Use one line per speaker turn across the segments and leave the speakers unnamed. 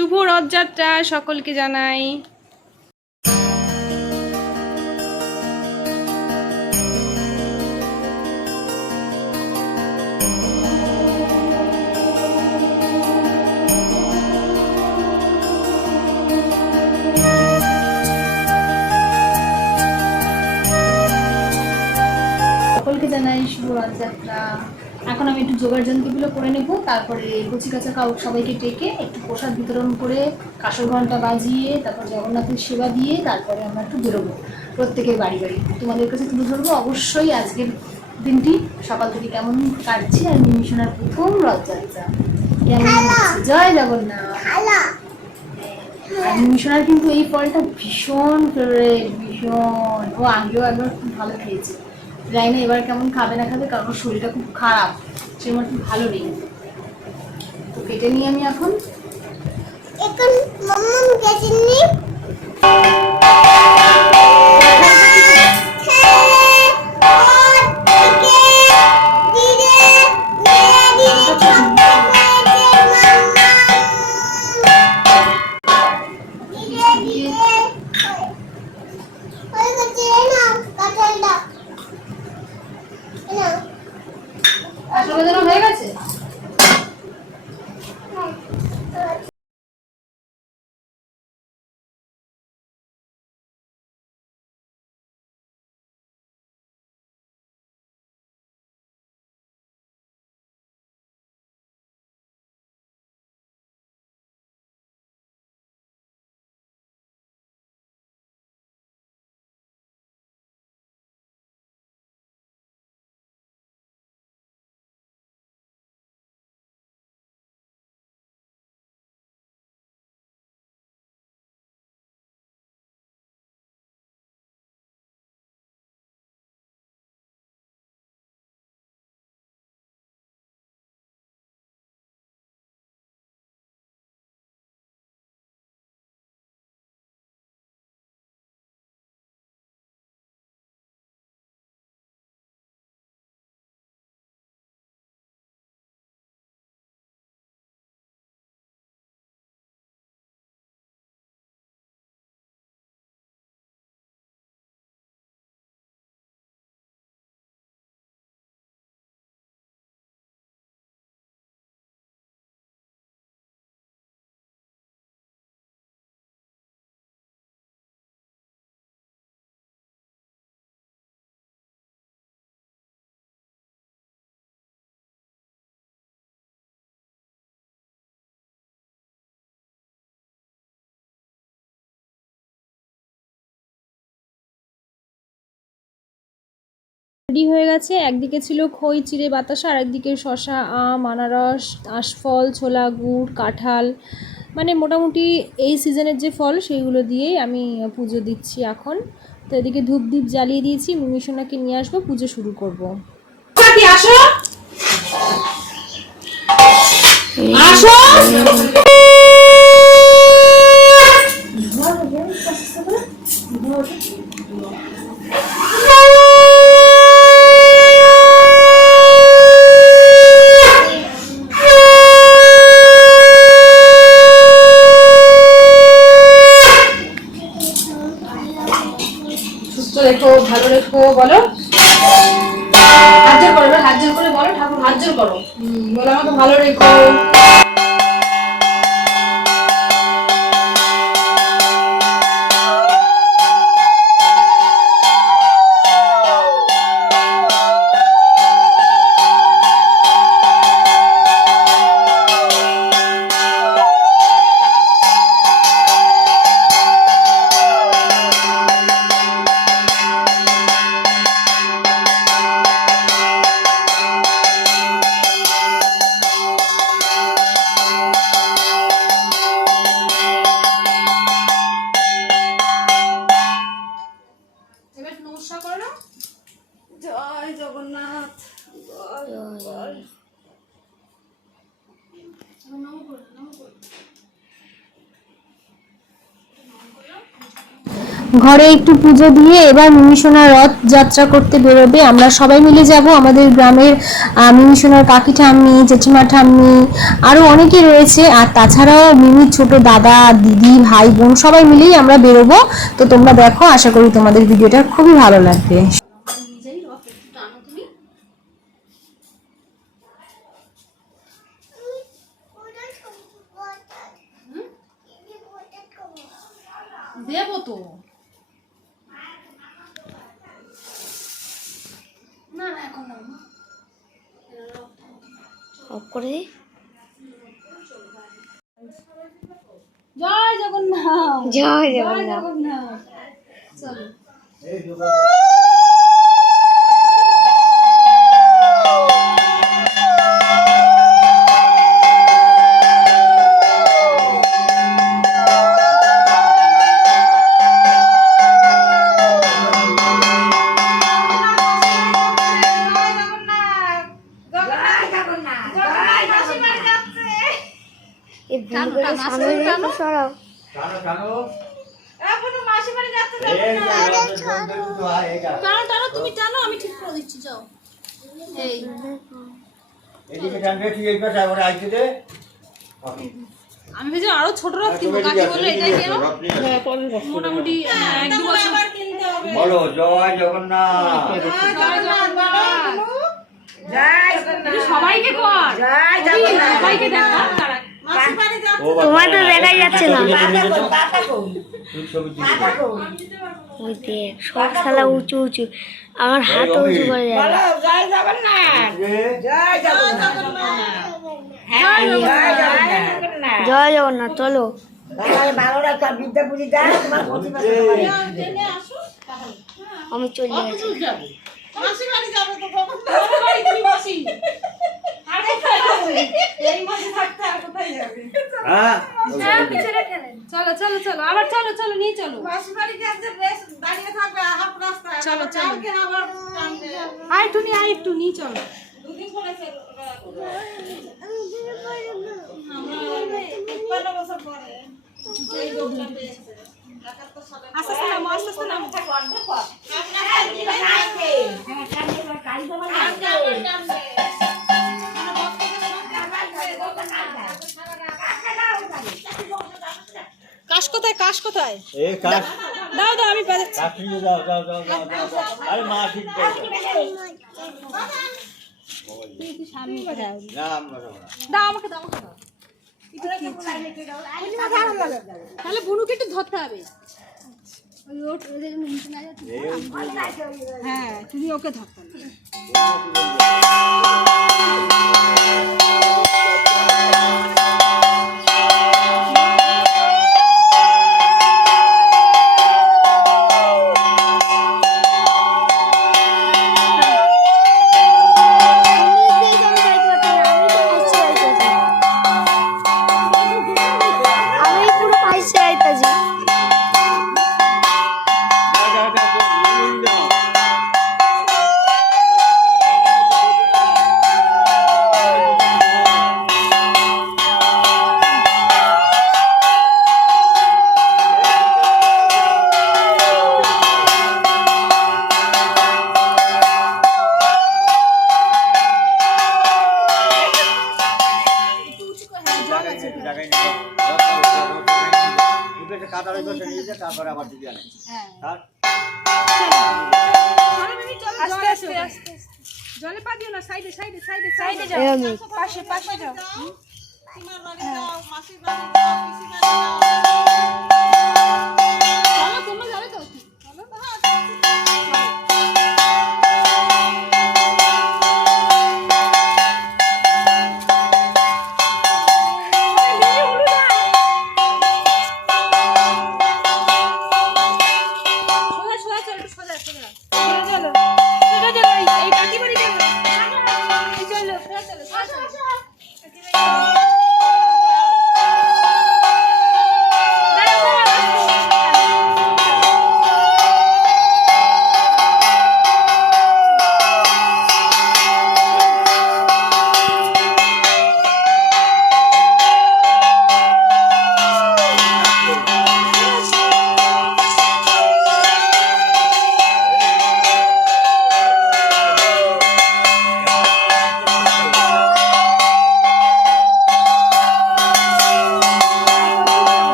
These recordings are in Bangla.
শুভ রথযাত্রা সকলকে জানাই।
সকলকে জানাই শুভ রথযাত্রা। এখন আমি একটু জোগাড় যন্ত্রগুলো করে নেব, তারপরে কচি কাঁচা কাউ সবাইকে ডেকে একটু প্রসাদ বিতরণ করে কাঁসর ঘণ্টা বাজিয়ে, তারপর জগন্নাথের সেবা দিয়ে তারপরে আমরা একটু বেরোবো, প্রত্যেকের বাড়ি বাড়ি। তোমাদের কাছে তুলে ধরবো, অবশ্যই আজকের দিনটি সকাল থেকে কেমন কাটছে আর নিমিশনার প্রথম রথযাত্রা। কেমন? জয় জগন্নাথ। আর মিশনার কিন্তু এই ফলটা ভীষণ ফেভারিট ভীষণ। ও আগেও একবার খুব ভালো খেয়েছে। জানি না এবার কেমন খাবে না খাবে? কারণ শরীরটা খুব খারাপ। সে আমার ভালো নেই। তো কেটে নিই আমি এখন।
এখন মাম্মাম কেটে নি
রেডি হয়ে গেছে। একদিকে ছিল খই চিড়ে বাতাসা আর একদিকে শশা আম আনারস আশফল ছোলা গুড় কাঁঠাল। মানে মোটামুটি এই সিজনের যে ফল সেইগুলো দিয়েই আমি পুজো দিচ্ছি এখন। তো এদিকে ধূপ দ্বীপ জ্বালিয়ে দিয়েছি। মিমিশোনাকে নিয়ে আসব। পুজো শুরু করব। আসো। আসো সুস্থ রেখো ভালো রেখো, বলো। হাজার জোর করো হাজার করে বলো, ঠাকুর, হাত জোর করো। বলো আমাকে ভালো রেখো। ঘরে একটু পুজো দিয়ে এবার মিমিসোনার রথ যাত্রা করতে বেরোবে। আমরা সবাই মিলে যাব। আমাদের গ্রামের মিমিসোনার কাকি ঠাম্মি জেঠিমা ঠাম্মি আরও অনেকে রয়েছে। আর তাছাড়াও মিমির ছোট দাদা দিদি ভাই বোন সবাই মিলেই আমরা বেরোবো। তো তোমরা দেখো আশা করি তোমাদের ভিডিওটা খুবই ভালো লাগবে।
দেবো তো না না এখন না
অফ করে দিই।
জয় জগন্নাথ।
জয়
জয়
জগন্নাথ।
জগন্নাথ। চলো।
সরাও।
টানো টানো
টানো টানো তুমি টানো আমি ঠিক করে দিচ্ছি যাও। এই।
এদিকে টানবে ঠিক এই পাশে আবার আইতে দে
আমি ভেবেছি আরও ছোট রথ কিনবো কাকি বলল এটাই কেন? মোটামুটি এক দু বছর।
বলো জয় জগন্নাথ।
সবাইকে কর। সবাইকে দেখা
তোমার তো দেখাই যাচ্ছে না। ওই দেখ সব শালা উঁচু উঁচু আমার হাত উঁচু করে জয় জগন্নাথ চলো আমি চলে গেছি
মাসি বাড়ি যাবে তো কখন বাবার বাড়ি তুমি মাসি আর কোথায় যাবে এই মাসে থাকতে আর কোথায় যাবে
হ্যাঁ
চলো চলো চলো আবার চলো চলো, নিয়ে চলো চলো চলো। আয় নিয়ে আয় একটু, নিয়ে চলো। আস্তে আস্তে নামো আস্তে আস্তে নামো কোথায়
এ কাজ
দাও দাও আমি
নিয়ে। আরে মা ঠিক দাও।
আমাকে দাও আমাকে দাও। তাহলে বুনুকে একটু ধরতে হবে। হ্যাঁ তুমি ওকে ধরতে
আছে, কাদার ওই পাশে নিয়ে যা, তারপরে আবার দিকে আনে। আর
আস্তে আস্তে আস্তে জলে পা দিও না সাইডে সাইডে সাইডে সাইডে। যাও। পাশে পাশে যাও।
সীমার বাড়ি যাও, মাসির বাড়ি যাও, পিসির বাড়ি যাও।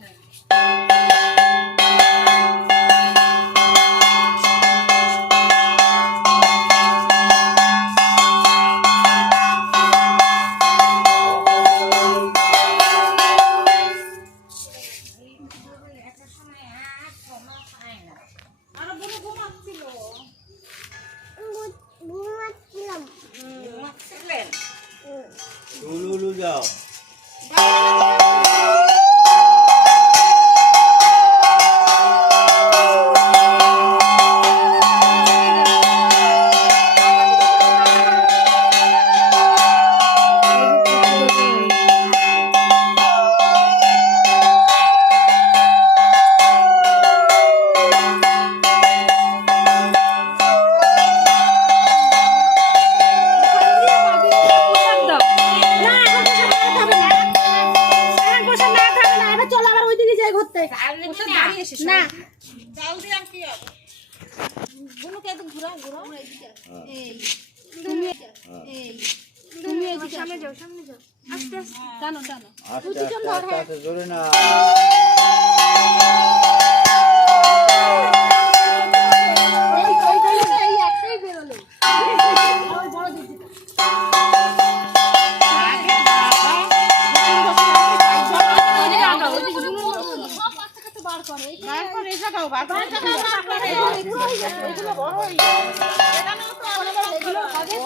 Amen.
না দিয়ে আর কি হবে
আস্তে আস্তে। আস্তে আস্তে জোরে না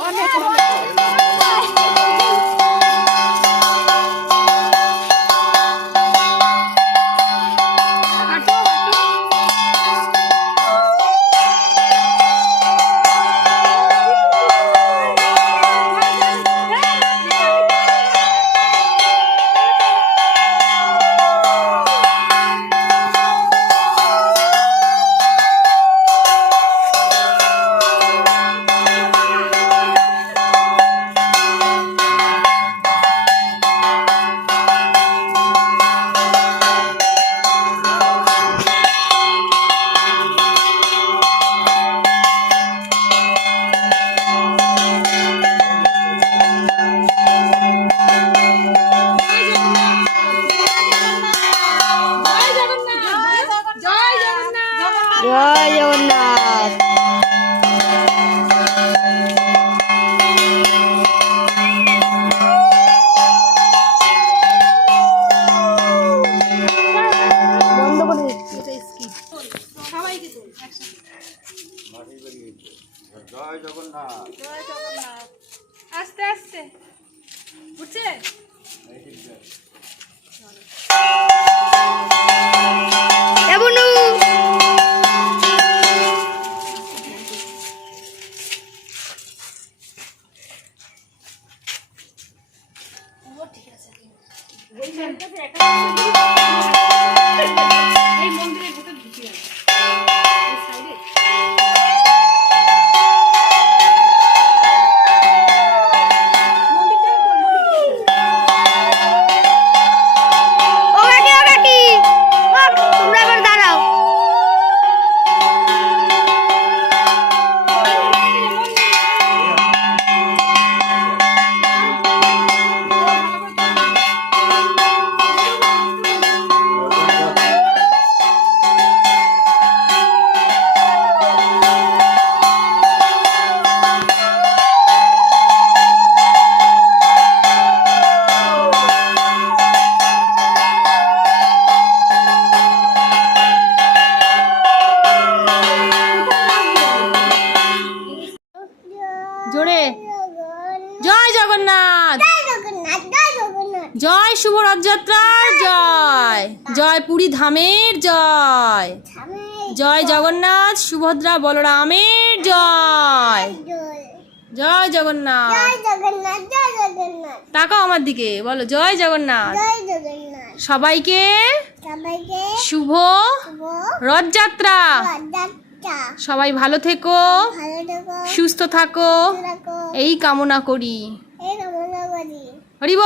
অনেক
হয়েছে। জয় জগন্নাথ।
আস্তে আস্তে। বুঝছে জয় পুরী ধামের জয়। জয় জগন্নাথ সুভদ্রা বলরামের জয়। জয় জগন্নাথ। তাকাও আমার দিকে বলো জয় জগন্নাথ। সবাইকে শুভ রথযাত্রা। সবাই ভালো থেকো সুস্থ থাকো এই কামনা করি। হরিব